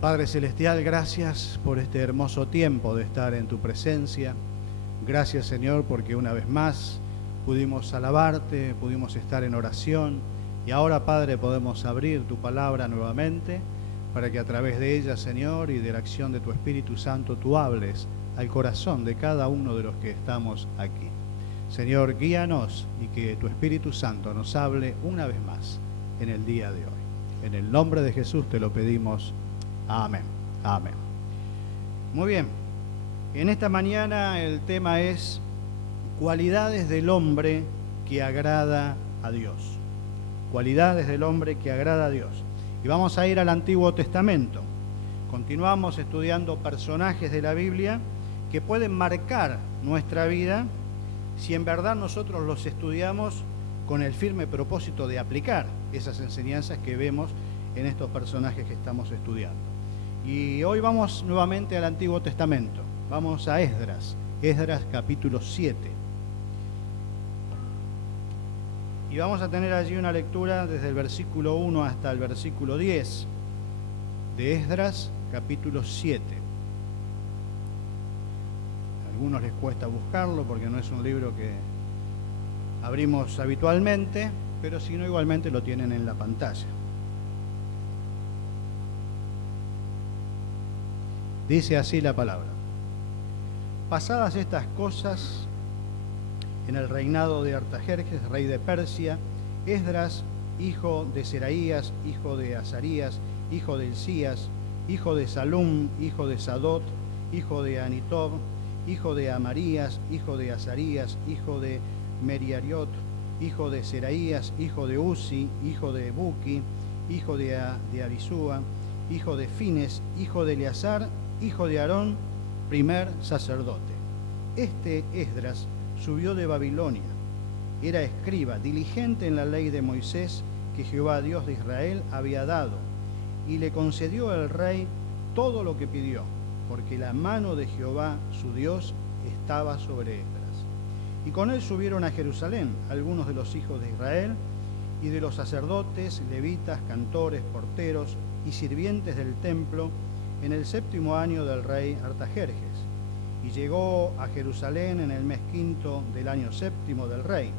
Padre Celestial, gracias por este hermoso tiempo de estar en tu presencia. Gracias, Señor, porque una vez más pudimos alabarte, pudimos estar en oración y ahora, Padre, podemos abrir tu palabra nuevamente para que a través de ella, Señor, y de la acción de tu Espíritu Santo, tú hables al corazón de cada uno de los que estamos aquí. Señor, guíanos y que tu Espíritu Santo nos hable una vez más en el día de hoy. En el nombre de Jesús te lo pedimos. Amén, amén. Muy bien, en esta mañana el tema es cualidades del hombre que agrada a Dios. Cualidades del hombre que agrada a Dios. Y vamos a ir al Antiguo Testamento. Continuamos estudiando personajes de la Biblia que pueden marcar nuestra vida si en verdad nosotros los estudiamos con el firme propósito de aplicar esas enseñanzas que vemos en estos personajes que estamos estudiando. Y hoy vamos nuevamente al Antiguo Testamento. Vamos a Esdras, Esdras capítulo 7. Y vamos a tener allí una lectura desde el versículo 1 hasta el versículo 10 de Esdras capítulo 7. A algunos les cuesta buscarlo porque no es un libro que abrimos habitualmente, pero si no, igualmente lo tienen en la pantalla. Dice así la palabra. Pasadas estas cosas, en el reinado de Artajerjes, rey de Persia, Esdras, hijo de Seraías, hijo de Azarías, hijo de Hilcías, hijo de Salum, hijo de Sadot, hijo de Anitob, hijo de Amarías, hijo de Azarías, hijo de Meriariot, hijo de Seraías, hijo de Uzi, hijo de Buki, hijo de Abisúa, hijo de Fines, hijo de Eleazar, hijo de Aarón, primer sacerdote. Este Esdras subió de Babilonia. Era escriba, diligente en la ley de Moisés que Jehová, Dios de Israel, había dado, y le concedió al rey todo lo que pidió, porque la mano de Jehová, su Dios, estaba sobre Esdras. Y con él subieron a Jerusalén algunos de los hijos de Israel, y de los sacerdotes, levitas, cantores, porteros y sirvientes del templo, en el 7º año del rey Artajerjes, y llegó a Jerusalén en el mes 5º del año 7º del rey,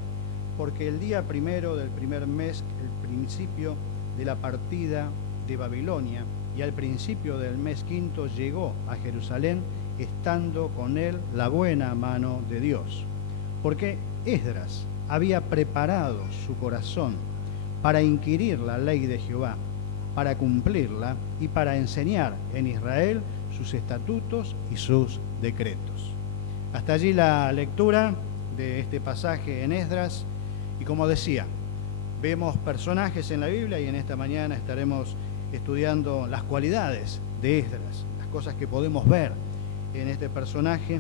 porque el día 1 del primer mes, el principio de la partida de Babilonia, y al principio del mes 5º llegó a Jerusalén, estando con él la buena mano de Dios, porque Esdras había preparado su corazón para inquirir la ley de Jehová, para cumplirla y para enseñar en Israel sus estatutos y sus decretos. Hasta allí la lectura de este pasaje en Esdras, y como decía, vemos personajes en la Biblia y en esta mañana estaremos estudiando las cualidades de Esdras, las cosas que podemos ver en este personaje,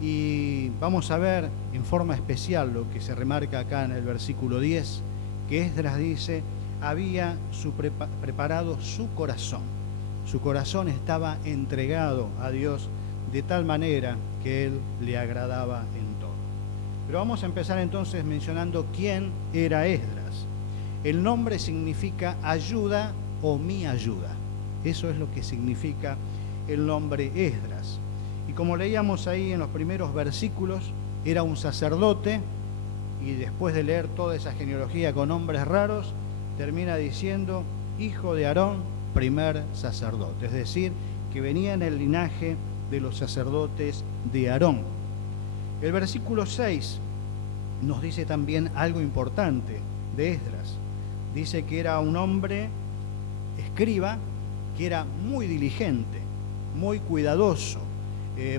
y vamos a ver en forma especial lo que se remarca acá en el versículo 10, que Esdras dice: había preparado su corazón. Su corazón estaba entregado a Dios de tal manera que Él le agradaba en todo. Pero vamos a empezar entonces mencionando quién era Esdras. El nombre significa ayuda o mi ayuda. Eso es lo que significa el nombre Esdras. Y como leíamos ahí en los primeros versículos, era un sacerdote, y después de leer toda esa genealogía con nombres raros, termina diciendo hijo de Aarón, primer sacerdote, es decir, que venía en el linaje de los sacerdotes de Aarón. El versículo 6 nos dice también algo importante de Esdras. Dice que era un hombre escriba, que era muy diligente, muy cuidadoso,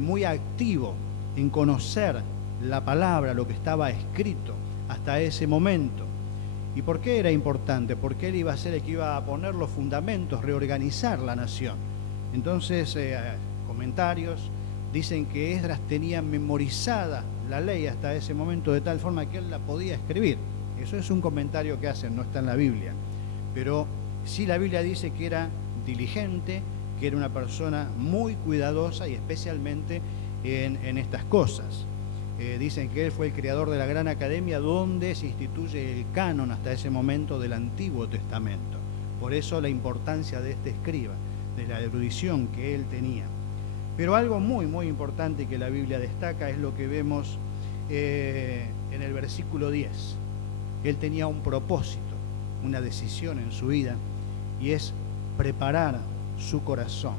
muy activo en conocer la palabra, lo que estaba escrito hasta ese momento. ¿Y por qué era importante? Porque él iba a ser el que iba a poner los fundamentos, reorganizar la nación. Entonces, comentarios dicen que Esdras tenía memorizada la ley hasta ese momento de tal forma que él la podía escribir. Eso es un comentario que hacen, no está en la Biblia. Pero sí la Biblia dice que era diligente, que era una persona muy cuidadosa y especialmente en estas cosas. Dicen que él fue el creador de la Gran Academia, donde se instituye el canon hasta ese momento del Antiguo Testamento. Por eso la importancia de este escriba, de la erudición que él tenía. Pero algo muy, muy importante que la Biblia destaca es lo que vemos en el versículo 10. Él tenía un propósito, una decisión en su vida, y es preparar su corazón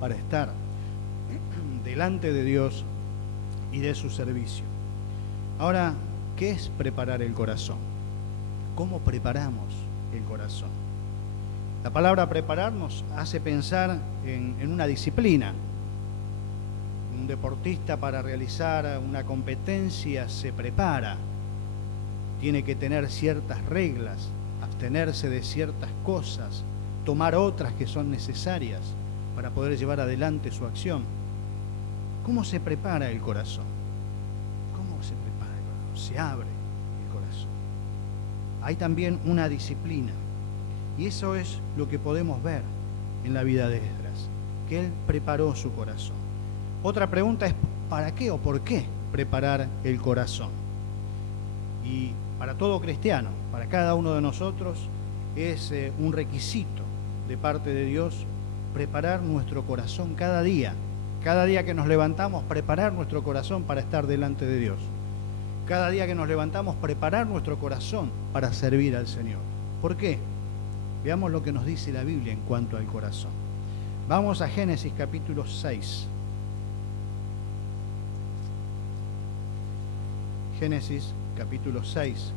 para estar delante de Dios y de su servicio. Ahora, ¿qué es preparar el corazón? ¿Cómo preparamos el corazón? La palabra preparar nos hace pensar en una disciplina. Un deportista, para realizar una competencia, se prepara. Tiene que tener ciertas reglas, abstenerse de ciertas cosas, tomar otras que son necesarias para poder llevar adelante su acción. ¿Cómo se prepara el corazón? ¿Cómo se prepara el corazón? Se abre el corazón. Hay también una disciplina, y eso es lo que podemos ver en la vida de Esdras, que él preparó su corazón. Otra pregunta es, ¿para qué o por qué preparar el corazón? Y para todo cristiano, para cada uno de nosotros, es un requisito de parte de Dios preparar nuestro corazón cada día. Cada día que nos levantamos, preparar nuestro corazón para estar delante de Dios. Cada día que nos levantamos, preparar nuestro corazón para servir al Señor. ¿Por qué? Veamos lo que nos dice la Biblia en cuanto al corazón. Vamos a Génesis capítulo 6. Génesis capítulo 6,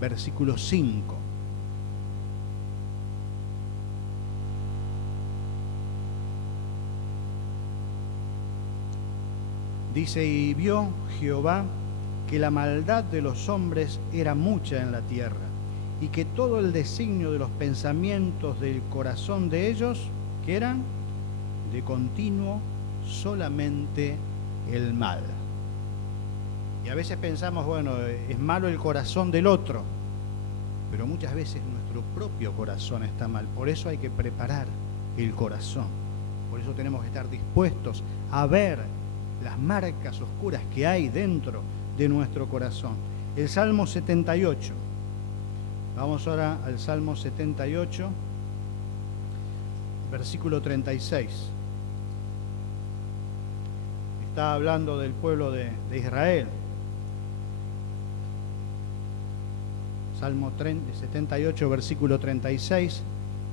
versículo 5. Dice: y vio Jehová que la maldad de los hombres era mucha en la tierra, y que todo el designio de los pensamientos del corazón de ellos, que eran de continuo solamente el mal. Y a veces pensamos, bueno, es malo el corazón del otro, pero muchas veces nuestro propio corazón está mal. Por eso hay que preparar el corazón. Por eso tenemos que estar dispuestos a ver las marcas oscuras que hay dentro de nuestro corazón. El Salmo 78. Vamos ahora al Salmo 78, versículo 36. Está hablando del pueblo de Israel. Salmo 78, versículo 36,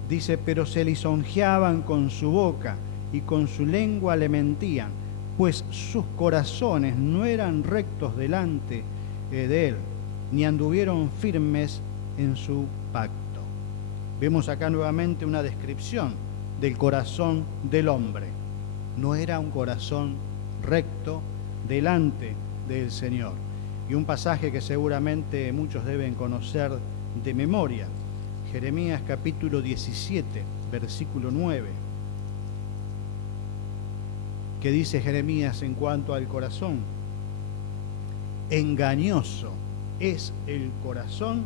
dice: pero se lisonjeaban con su boca y con su lengua le mentían, pues sus corazones no eran rectos delante de él, ni anduvieron firmes en su pacto. Vemos acá nuevamente una descripción del corazón del hombre. No era un corazón recto delante del Señor. Y un pasaje que seguramente muchos deben conocer de memoria, Jeremías capítulo 17, versículo 9. ¿Qué dice Jeremías en cuanto al corazón? Engañoso es el corazón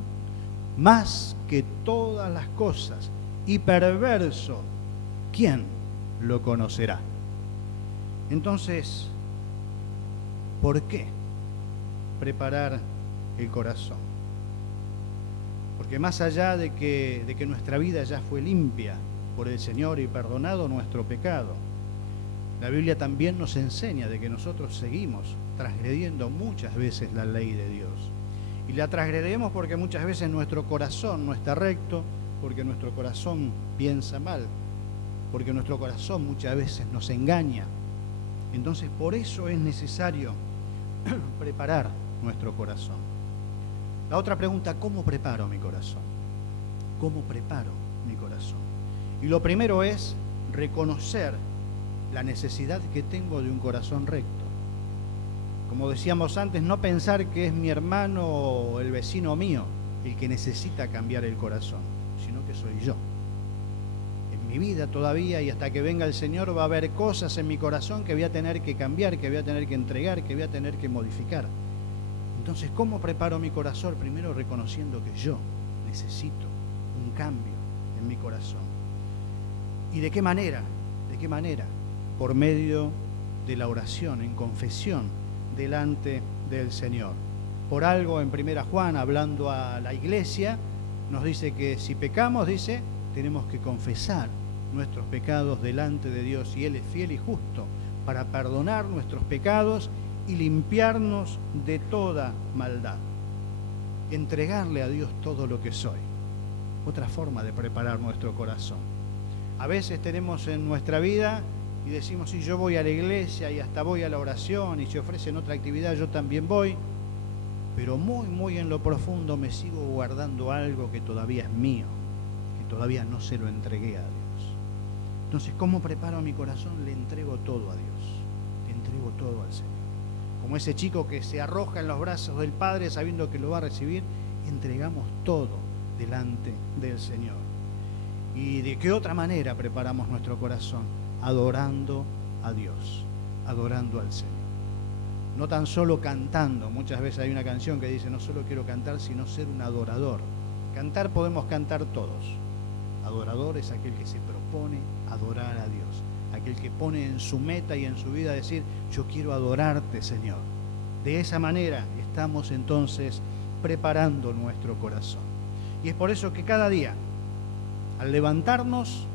más que todas las cosas, y perverso, ¿quién lo conocerá? Entonces, ¿por qué preparar el corazón? Porque más allá de que nuestra vida ya fue limpia por el Señor y perdonado nuestro pecado, la Biblia también nos enseña de que nosotros seguimos transgrediendo muchas veces la ley de Dios. Y la transgredemos porque muchas veces nuestro corazón no está recto, porque nuestro corazón piensa mal, porque nuestro corazón muchas veces nos engaña. Entonces, por eso es necesario preparar nuestro corazón. La otra pregunta: ¿cómo preparo mi corazón? ¿Cómo preparo mi corazón? Y lo primero es reconocer la necesidad que tengo de un corazón recto. Como decíamos antes, no pensar que es mi hermano o el vecino mío el que necesita cambiar el corazón, sino que soy yo. En mi vida todavía, y hasta que venga el Señor, va a haber cosas en mi corazón que voy a tener que cambiar, que voy a tener que entregar, que voy a tener que modificar. Entonces, ¿cómo preparo mi corazón? Primero reconociendo que yo necesito un cambio en mi corazón. ¿Y de qué manera? ¿De qué manera? Por medio de la oración, en confesión, delante del Señor. Por algo en 1 Juan, hablando a la iglesia, nos dice que si pecamos, dice, tenemos que confesar nuestros pecados delante de Dios, y Él es fiel y justo para perdonar nuestros pecados y limpiarnos de toda maldad. Entregarle a Dios todo lo que soy. Otra forma de preparar nuestro corazón. A veces tenemos en nuestra vida y decimos, sí, yo voy a la iglesia y hasta voy a la oración, y si ofrecen otra actividad yo también voy, pero muy en lo profundo me sigo guardando algo que todavía es mío, que todavía no se lo entregué a Dios. Entonces, ¿cómo preparo mi corazón? Le entrego todo a Dios, le entrego todo al Señor. Como ese chico que se arroja en los brazos del Padre sabiendo que lo va a recibir, entregamos todo delante del Señor. ¿Y de qué otra manera preparamos nuestro corazón? Adorando a Dios, adorando al Señor. No tan solo cantando. Muchas veces hay una canción que dice, no solo quiero cantar, sino ser un adorador. Cantar podemos cantar todos. Adorador es aquel que se propone adorar a Dios, aquel que pone en su meta y en su vida decir, yo quiero adorarte, Señor. De esa manera estamos entonces preparando nuestro corazón. Y es por eso que cada día, al levantarnos,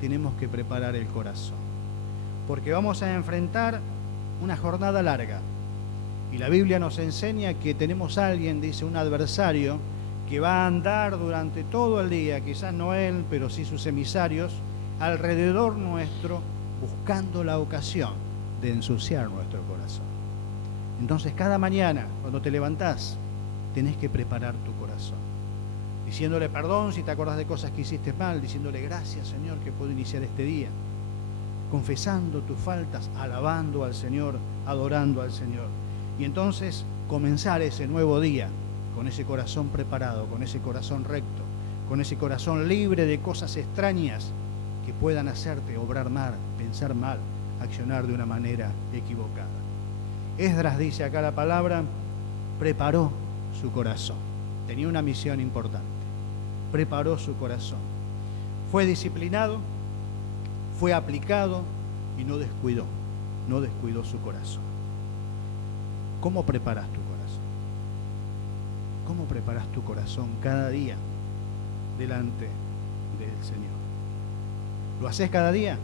tenemos que preparar el corazón, porque vamos a enfrentar una jornada larga, y la Biblia nos enseña que tenemos a alguien, dice, un adversario, que va a andar durante todo el día, quizás no él, pero sí sus emisarios, alrededor nuestro, buscando la ocasión de ensuciar nuestro corazón. Entonces, cada mañana, cuando te levantás, tenés que preparar tu corazón, diciéndole perdón si te acordás de cosas que hiciste mal, diciéndole gracias, Señor, que puedo iniciar este día, confesando tus faltas, alabando al Señor, adorando al Señor. Y entonces comenzar ese nuevo día con ese corazón preparado, con ese corazón recto, con ese corazón libre de cosas extrañas que puedan hacerte obrar mal, pensar mal, accionar de una manera equivocada. Esdras dice acá la palabra, preparó su corazón. Tenía una misión importante. Preparó su corazón. Fue disciplinado, fue aplicado y no descuidó su corazón. ¿Cómo preparas tu corazón? ¿Cómo preparas tu corazón cada día delante del Señor? ¿Lo haces cada día?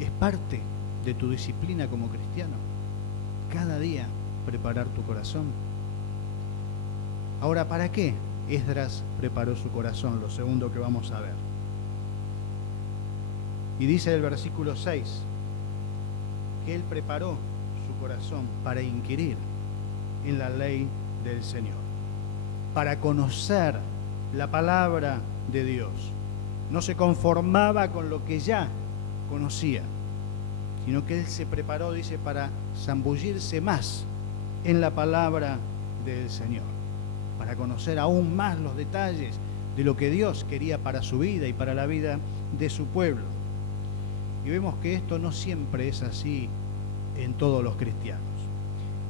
¿Es parte de tu disciplina como cristiano? Cada día preparar tu corazón. Ahora, ¿para qué Esdras preparó su corazón? Lo segundo que vamos a ver. Y dice el versículo 6 que él preparó su corazón para inquirir en la ley del Señor, para conocer la palabra de Dios. No se conformaba con lo que ya conocía, sino que él se preparó, dice, para zambullirse más en la palabra del Señor, para conocer aún más los detalles de lo que Dios quería para su vida y para la vida de su pueblo. Y vemos que esto no siempre es así en todos los cristianos.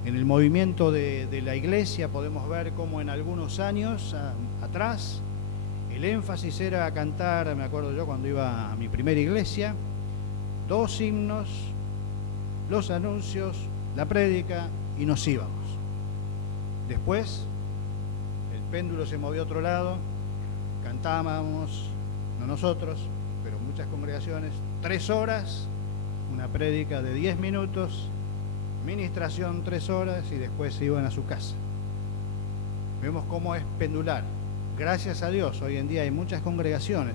En el movimiento de la iglesia podemos ver cómo en algunos años atrás el énfasis era cantar, me acuerdo yo cuando iba a mi primera iglesia, 2 himnos, los anuncios, la prédica y nos íbamos. Después el péndulo se movió a otro lado, cantábamos, no nosotros, pero muchas congregaciones, 3 horas, una prédica de 10 minutos, ministración 3 horas y después se iban a su casa. Vemos cómo es pendular. Gracias a Dios, hoy en día hay muchas congregaciones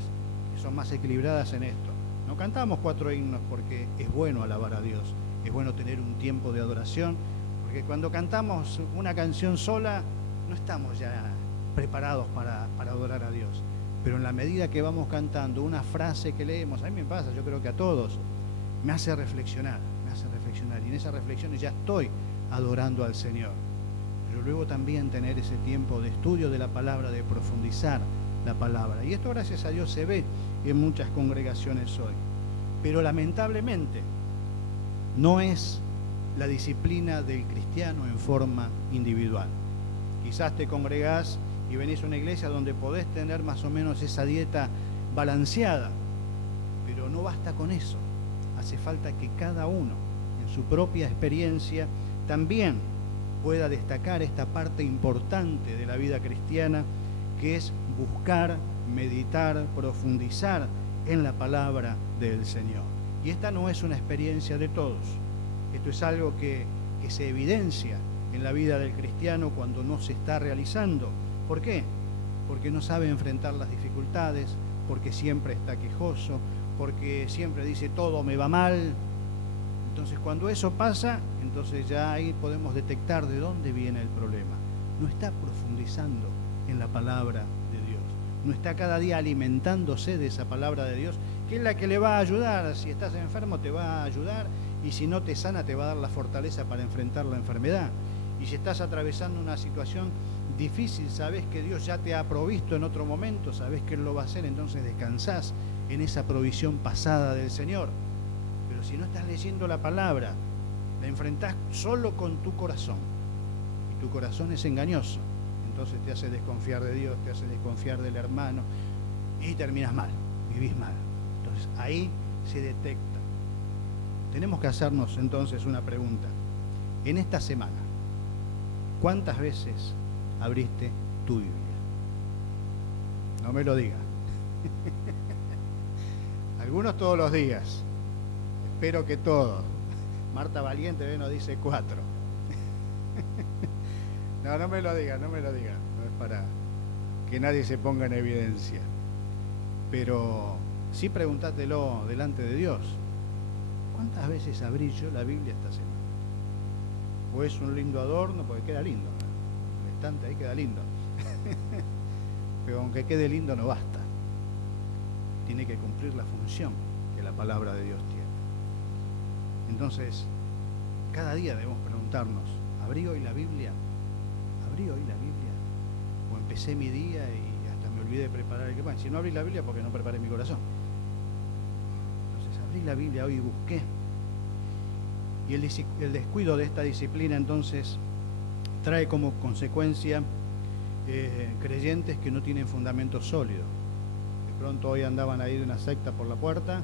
que son más equilibradas en esto. No cantamos 4 himnos porque es bueno alabar a Dios, es bueno tener un tiempo de adoración, porque cuando cantamos una canción sola no estamos ya preparados para adorar a Dios. Pero en la medida que vamos cantando una frase que leemos, a mí me pasa, yo creo que a todos, me hace reflexionar, y en esas reflexiones ya estoy adorando al Señor. Pero luego también tener ese tiempo de estudio de la palabra, de profundizar la palabra. Y esto, gracias a Dios, se ve en muchas congregaciones hoy. Pero lamentablemente no es la disciplina del cristiano en forma individual. Quizás te congregás y venís a una iglesia donde podés tener más o menos esa dieta balanceada, pero no basta con eso. Hace falta que cada uno, en su propia experiencia, también pueda destacar esta parte importante de la vida cristiana, que es buscar meditar, profundizar en la palabra del Señor. Y esta no es una experiencia de todos. Esto es algo que se evidencia en la vida del cristiano cuando no se está realizando. ¿Por qué? Porque no sabe enfrentar las dificultades, porque siempre está quejoso, porque siempre dice todo me va mal. Entonces cuando eso pasa, entonces ya ahí podemos detectar de dónde viene el problema. No está profundizando en la palabra de Dios, no está cada día alimentándose de esa palabra de Dios, que es la que le va a ayudar. Si estás enfermo te va a ayudar, y si no te sana te va a dar la fortaleza para enfrentar la enfermedad. Y si estás atravesando una situación difícil, sabes que Dios ya te ha provisto en otro momento, sabes que Él lo va a hacer, entonces descansás en esa provisión pasada del Señor. Pero si no estás leyendo la palabra, la enfrentás solo con tu corazón, y tu corazón es engañoso, entonces te hace desconfiar de Dios, te hace desconfiar del hermano, y terminas mal, vivís mal. Entonces ahí se detecta. Tenemos que hacernos entonces una pregunta. En esta semana, ¿cuántas veces abriste tu Biblia? No me lo digas. Algunos todos los días. Espero que todos. Marta Valiente nos dice 4. No me lo digas, no me lo digas. No es para que nadie se ponga en evidencia. Pero sí pregúntatelo delante de Dios. ¿Cuántas veces abrí yo la Biblia esta semana? ¿O es un lindo adorno? Porque queda lindo, ¿no? El estante ahí queda lindo. Pero aunque quede lindo no basta. Tiene que cumplir la función que la palabra de Dios tiene. Entonces, cada día debemos preguntarnos, ¿abrí hoy la Biblia? ¿Abrí hoy la Biblia? ¿O empecé mi día y hasta me olvidé de preparar el que pan? Si no abrí la Biblia, porque no preparé mi corazón. Entonces, abrí la Biblia hoy y busqué. Y el descuido de esta disciplina, entonces, trae como consecuencia creyentes que no tienen fundamento sólido. De pronto hoy andaban ahí de una secta por la puerta,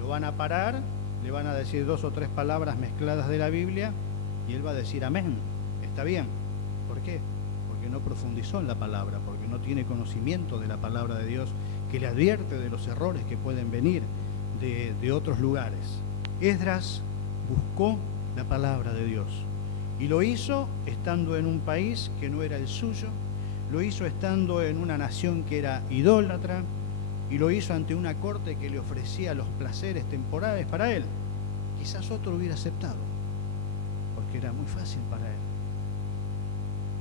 lo van a parar, le van a decir 2 o 3 palabras mezcladas de la Biblia y él va a decir amén, está bien. ¿Por qué? Porque no profundizó en la palabra, porque no tiene conocimiento de la palabra de Dios, que le advierte de los errores que pueden venir de otros lugares. Esdras buscó la palabra de Dios y lo hizo estando en un país que no era el suyo, lo hizo estando en una nación que era idólatra, y lo hizo ante una corte que le ofrecía los placeres temporales para él. Quizás otro lo hubiera aceptado, porque era muy fácil para él.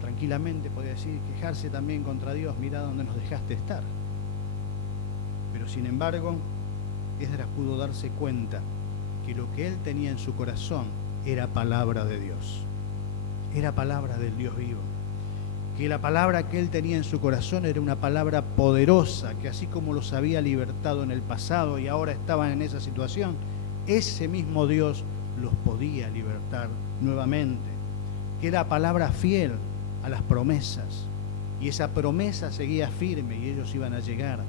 Tranquilamente podía decir, quejarse también contra Dios, mira dónde nos dejaste estar. Pero sin embargo, Esdras pudo darse cuenta que lo que él tenía en su corazón era palabra de Dios, era palabra del Dios vivo, que la palabra que él tenía en su corazón era una palabra poderosa, que así como los había libertado en el pasado y ahora estaban en esa situación, ese mismo Dios los podía libertar nuevamente, que era palabra fiel a las promesas, y esa promesa seguía firme y ellos iban a llegar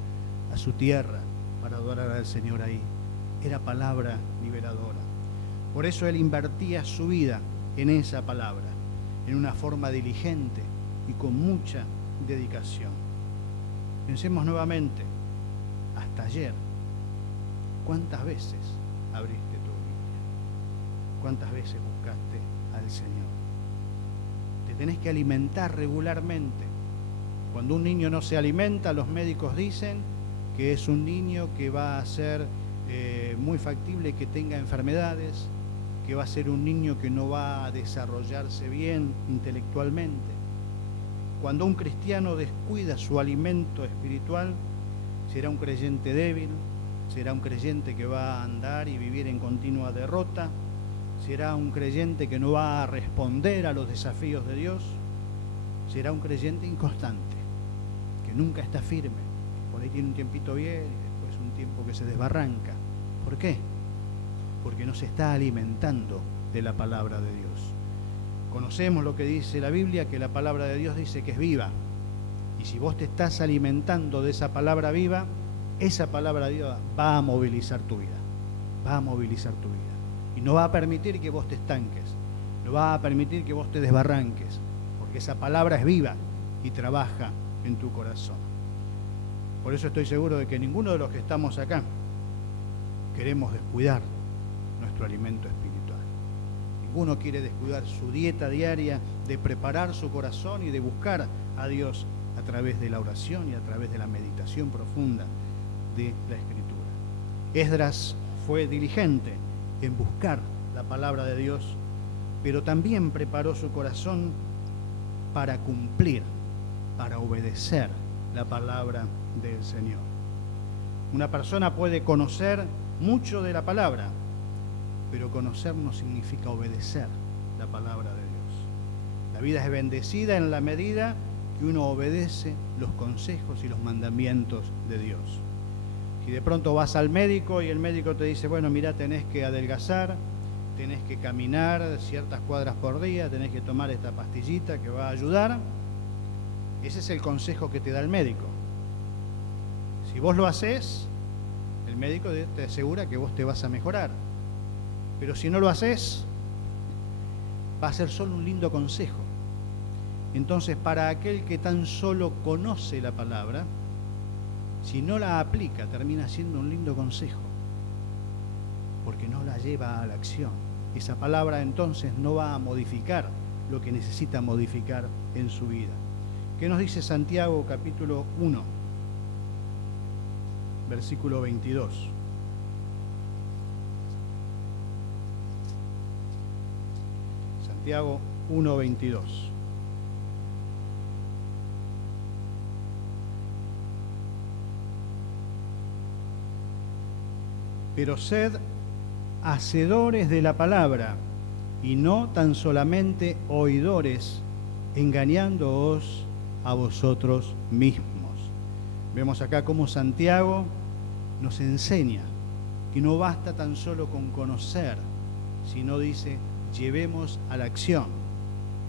a su tierra para adorar al Señor ahí. Era palabra liberadora. Por eso él invertía su vida en esa palabra, en una forma diligente y con mucha dedicación. Pensemos nuevamente, hasta ayer, ¿cuántas veces abriste tu Biblia? ¿Cuántas veces buscaste al Señor? Te tenés que alimentar regularmente. Cuando un niño no se alimenta, los médicos dicen que es un niño que va a ser muy factible que tenga enfermedades, que va a ser un niño que no va a desarrollarse bien intelectualmente. Cuando un cristiano descuida su alimento espiritual, será un creyente débil, será un creyente que va a andar y vivir en continua derrota, será un creyente que no va a responder a los desafíos de Dios, será un creyente inconstante, que nunca está firme. Por ahí tiene un tiempito bien y después un tiempo que se desbarranca. ¿Por qué? Porque no se está alimentando de la palabra de Dios. Conocemos lo que dice la Biblia, que la palabra de Dios dice que es viva. Y si vos te estás alimentando de esa palabra viva, esa palabra viva va a movilizar tu vida. Va a movilizar tu vida. Y no va a permitir que vos te estanques. No va a permitir que vos te desbarranques. Porque esa palabra es viva y trabaja en tu corazón. Por eso estoy seguro de que ninguno de los que estamos acá queremos descuidar nuestro alimento espiritual. Ninguno quiere descuidar su dieta diaria de preparar su corazón y de buscar a Dios a través de la oración y a través de la meditación profunda de la Escritura. Esdras fue diligente en buscar la palabra de Dios, pero también preparó su corazón para cumplir, para obedecer la palabra del Señor. Una persona puede conocer mucho de la palabra, pero conocer no significa obedecer la palabra de Dios. La vida es bendecida en la medida que uno obedece los consejos y los mandamientos de Dios. Si de pronto vas al médico y el médico te dice, bueno, mira, tenés que adelgazar, tenés que caminar ciertas cuadras por día, tenés que tomar esta pastillita que va a ayudar, ese es el consejo que te da el médico. Si vos lo haces, el médico te asegura que vos te vas a mejorar. Pero si no lo haces, va a ser solo un lindo consejo. Entonces, para aquel que tan solo conoce la palabra, si no la aplica, termina siendo un lindo consejo, porque no la lleva a la acción. Esa palabra entonces no va a modificar lo que necesita modificar en su vida. ¿Qué nos dice Santiago capítulo 1, versículo 22? Santiago 1, 22. Pero sed hacedores de la palabra y no tan solamente oidores, engañándoos a vosotros mismos. Vemos acá cómo Santiago nos enseña que no basta tan solo con conocer, sino dice, llevemos a la acción,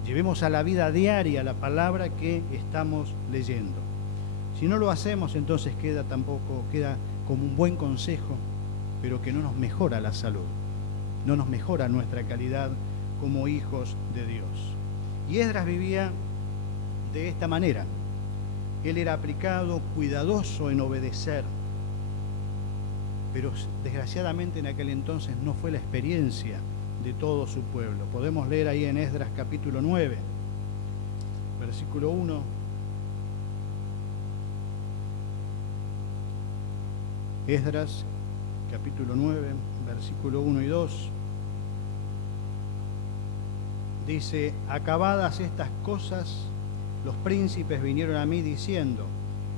llevemos a la vida diaria la palabra que estamos leyendo. Si no lo hacemos, entonces queda como un buen consejo, pero que no nos mejora la salud, no nos mejora nuestra calidad como hijos de Dios. Y Esdras vivía de esta manera. Él era aplicado, cuidadoso en obedecer, pero desgraciadamente en aquel entonces no fue la experiencia de todo su pueblo. Podemos leer ahí en Esdras capítulo 9, versículo 1. Esdras capítulo 9, versículo 1 y 2. Dice, acabadas estas cosas, los príncipes vinieron a mí diciendo,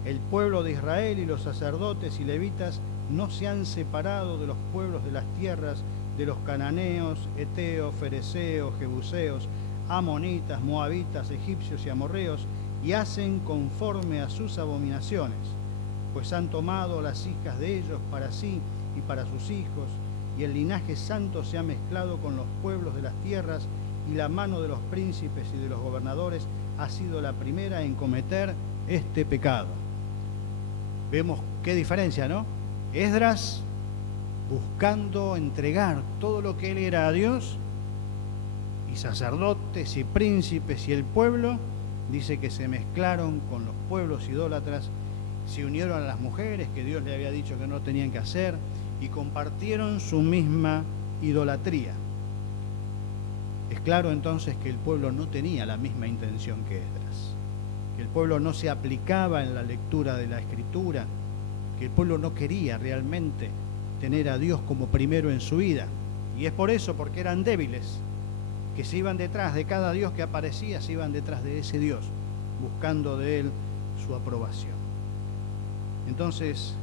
el pueblo de Israel y los sacerdotes y levitas no se han separado de los pueblos de las tierras de los cananeos, eteos, fereceos, jebuseos, amonitas, moabitas, egipcios y amorreos, y hacen conforme a sus abominaciones, pues han tomado las hijas de ellos para sí y para sus hijos, y el linaje santo se ha mezclado con los pueblos de las tierras, y la mano de los príncipes y de los gobernadores ha sido la primera en cometer este pecado. Vemos qué diferencia, ¿no? Esdras buscando entregar todo lo que él era a Dios, y sacerdotes y príncipes y el pueblo, dice que se mezclaron con los pueblos idólatras, se unieron a las mujeres que Dios le había dicho que no tenían que hacer y compartieron su misma idolatría. Es claro entonces que el pueblo no tenía la misma intención que Esdras, que el pueblo no se aplicaba en la lectura de la Escritura, que el pueblo no quería realmente tener a Dios como primero en su vida. Y es por eso, porque eran débiles, que se iban detrás de cada Dios que aparecía, se iban detrás de ese Dios, buscando de él su aprobación. Entonces,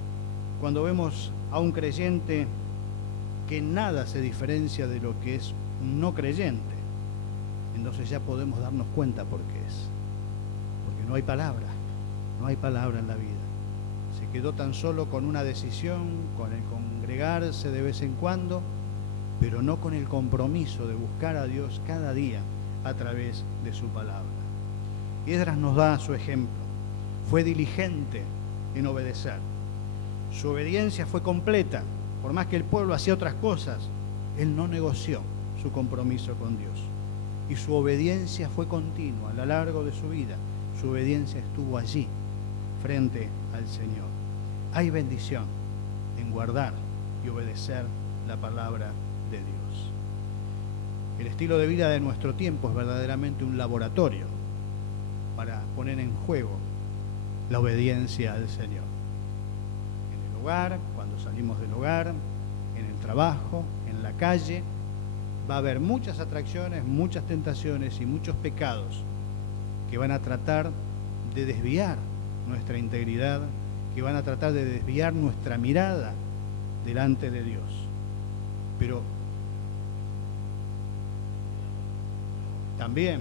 cuando vemos a un creyente que nada se diferencia de lo que es un no creyente, entonces ya podemos darnos cuenta por qué es. Porque no hay palabra en la vida. Se quedó tan solo con una decisión, con el congregarse de vez en cuando, pero no con el compromiso de buscar a Dios cada día a través de su palabra. Y Esdras nos da su ejemplo. Fue diligente en obedecer. Su obediencia fue completa. Por más que el pueblo hacía otras cosas, él no negoció su compromiso con Dios. Y su obediencia fue continua a lo largo de su vida. Su obediencia estuvo allí, frente al Señor. hay bendición en guardar y obedecer la palabra de Dios. El estilo de vida de nuestro tiempo es verdaderamente un laboratorio para poner en juego la obediencia al Señor. En el hogar, cuando salimos del hogar, en el trabajo, en la calle, va a haber muchas atracciones, muchas tentaciones y muchos pecados que van a tratar de desviar nuestra integridad, que van a tratar de desviar nuestra mirada delante de Dios. Pero también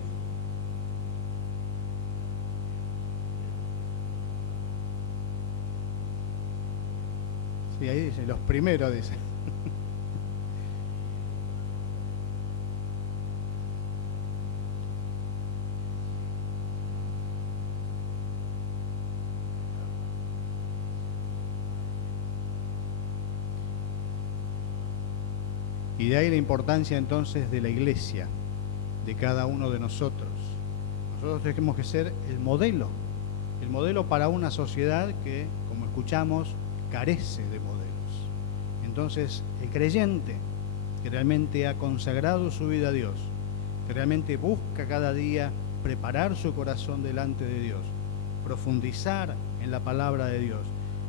sí, ahí dice, los primeros dice. Y de ahí la importancia entonces de la iglesia, de cada uno de nosotros. Nosotros tenemos que ser el modelo para una sociedad que, como escuchamos, carece de modelos. Entonces, el creyente que realmente ha consagrado su vida a Dios, que realmente busca cada día preparar su corazón delante de Dios, profundizar en la palabra de Dios,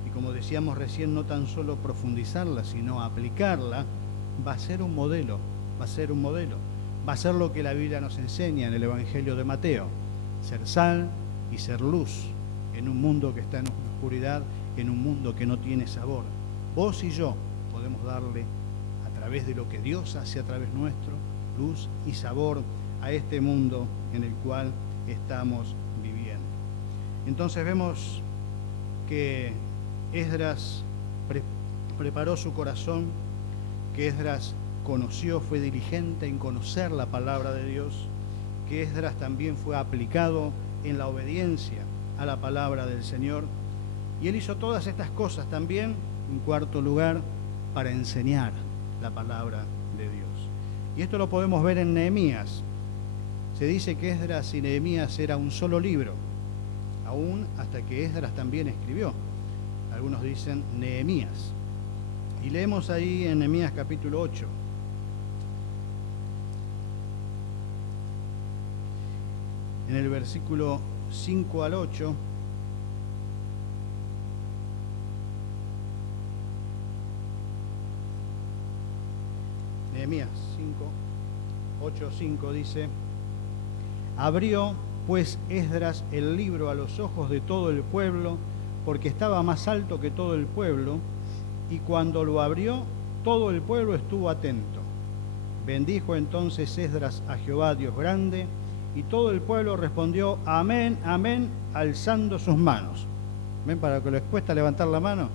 y como decíamos recién, no tan solo profundizarla, sino aplicarla, va a ser un modelo, va a ser lo que la Biblia nos enseña en el Evangelio de Mateo, ser sal y ser luz en un mundo que está en oscuridad, en un mundo que no tiene sabor. Vos y yo podemos darle, a través de lo que Dios hace a través nuestro, luz y sabor a este mundo en el cual estamos viviendo. Entonces vemos que Esdras preparó su corazón, que Esdras conoció, fue diligente en conocer la palabra de Dios, que Esdras también fue aplicado en la obediencia a la palabra del Señor, y él hizo todas estas cosas también, en cuarto lugar, para enseñar la palabra de Dios. Y esto lo podemos ver en Nehemías. Se dice que Esdras y Nehemías era un solo libro, aún hasta que Esdras también escribió. Algunos dicen Nehemías. Y leemos ahí en Nehemías capítulo 8. En el versículo 5 al 8. Nehemías 8:5 dice: abrió pues Esdras el libro a los ojos de todo el pueblo, porque estaba más alto que todo el pueblo, y cuando lo abrió, todo el pueblo estuvo atento. Bendijo entonces Esdras a Jehová Dios grande, y todo el pueblo respondió amén, amén, alzando sus manos. ¿Ven para que les cuesta levantar la mano?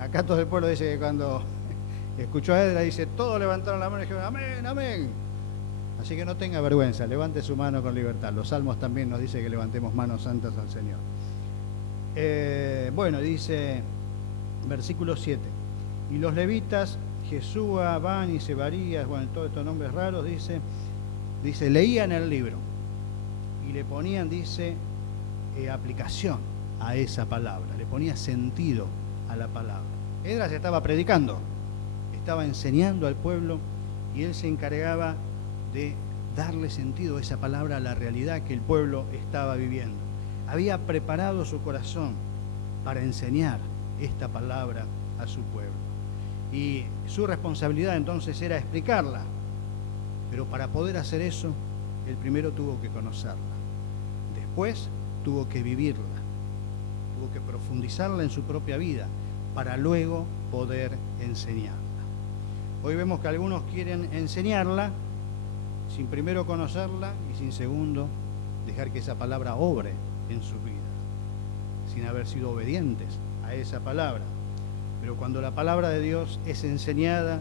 Acá todo el pueblo dice que cuando escuchó a Esdras dice, todos levantaron la mano y dijeron amén, amén. Así que no tenga vergüenza, levante su mano con libertad. Los salmos también nos dice que levantemos manos santas al Señor. Bueno, dice versículo 7. Y los levitas, Jesúa, Bani, Sebarías, bueno, todos estos nombres raros, dice, leían el libro y le ponían, dice, aplicación a esa palabra, le ponía sentido a la palabra. Esdras estaba predicando, estaba enseñando al pueblo y él se encargaba de darle sentido a esa palabra, a la realidad que el pueblo estaba viviendo. Había preparado su corazón para enseñar esta palabra a su pueblo. Y su responsabilidad entonces era explicarla. Pero para poder hacer eso, él primero tuvo que conocerla. Después tuvo que vivirla. Tuvo que profundizarla en su propia vida para luego poder enseñarla. Hoy vemos que algunos quieren enseñarla sin primero conocerla y sin segundo dejar que esa palabra obre en su vida, sin haber sido obedientes a esa palabra. Pero cuando la palabra de Dios es enseñada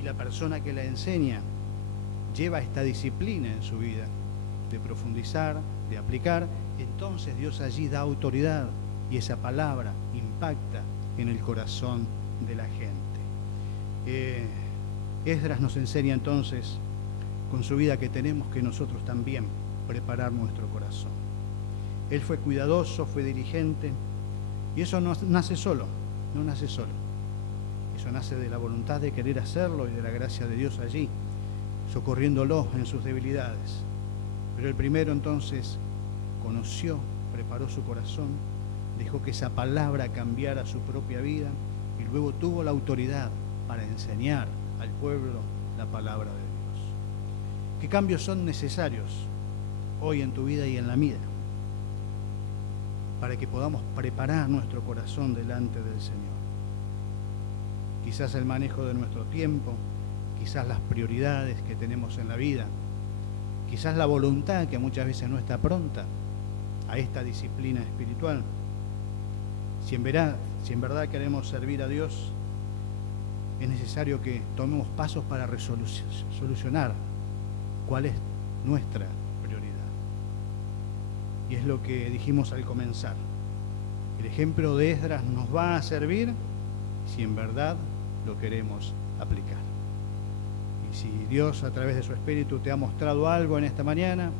y la persona que la enseña lleva esta disciplina en su vida de profundizar, de aplicar, entonces Dios allí da autoridad y esa palabra impacta en el corazón de la gente. Esdras nos enseña entonces con su vida que tenemos que nosotros también preparar nuestro corazón. Él fue cuidadoso, fue diligente Y eso no nace solo, no nace solo. Eso nace de la voluntad de querer hacerlo y de la gracia de Dios allí, socorriéndolo en sus debilidades. Pero el primero entonces conoció, preparó su corazón, dejó que esa palabra cambiara su propia vida y luego tuvo la autoridad para enseñar al pueblo la palabra de Dios. ¿Qué cambios son necesarios hoy en tu vida y en la mía para que podamos preparar nuestro corazón delante del Señor? Quizás el manejo de nuestro tiempo, quizás las prioridades que tenemos en la vida, quizás la voluntad que muchas veces no está pronta a esta disciplina espiritual. Si en verdad queremos servir a Dios, es necesario que tomemos pasos para solucionar cuál es nuestra prioridad. Y es lo que dijimos al comenzar. El ejemplo de Esdras nos va a servir si en verdad lo queremos aplicar. Y si Dios a través de su Espíritu te ha mostrado algo en esta mañana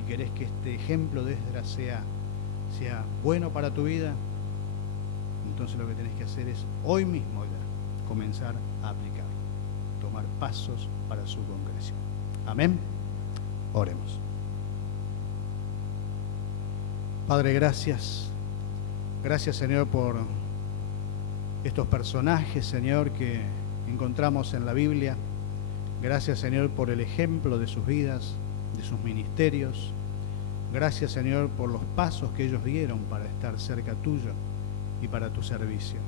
y querés que este ejemplo de Esdras sea bueno para tu vida, entonces lo que tenés que hacer es hoy mismo ya comenzar a aplicarlo, tomar pasos para su concreción. Amén. Oremos. Padre, gracias. Gracias, Señor, por estos personajes, Señor, que encontramos en la Biblia. Gracias, Señor, por el ejemplo de sus vidas, de sus ministerios. Gracias, Señor, por los pasos que ellos dieron para estar cerca tuyo y para tu servicio.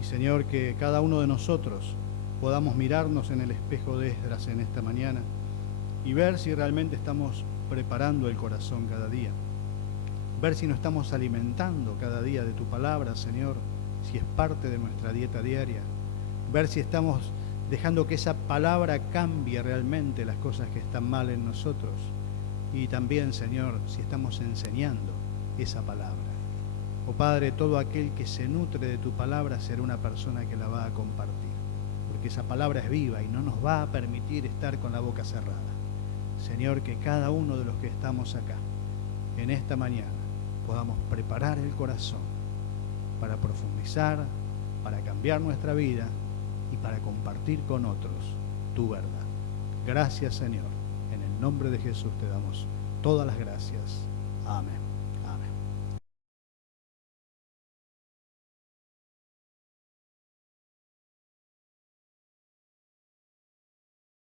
Y, Señor, que cada uno de nosotros podamos mirarnos en el espejo de Esdras en esta mañana y ver si realmente estamos preparando el corazón cada día. Ver si nos estamos alimentando cada día de tu palabra, Señor, si es parte de nuestra dieta diaria. Ver si estamos dejando que esa palabra cambie realmente las cosas que están mal en nosotros. Y también, Señor, si estamos enseñando esa palabra. Oh Padre, todo aquel que se nutre de tu palabra será una persona que la va a compartir, porque esa palabra es viva y no nos va a permitir estar con la boca cerrada. Señor, que cada uno de los que estamos acá, en esta mañana, podamos preparar el corazón para profundizar, para cambiar nuestra vida y para compartir con otros tu verdad. Gracias, Señor. En el nombre de Jesús te damos todas las gracias. Amén.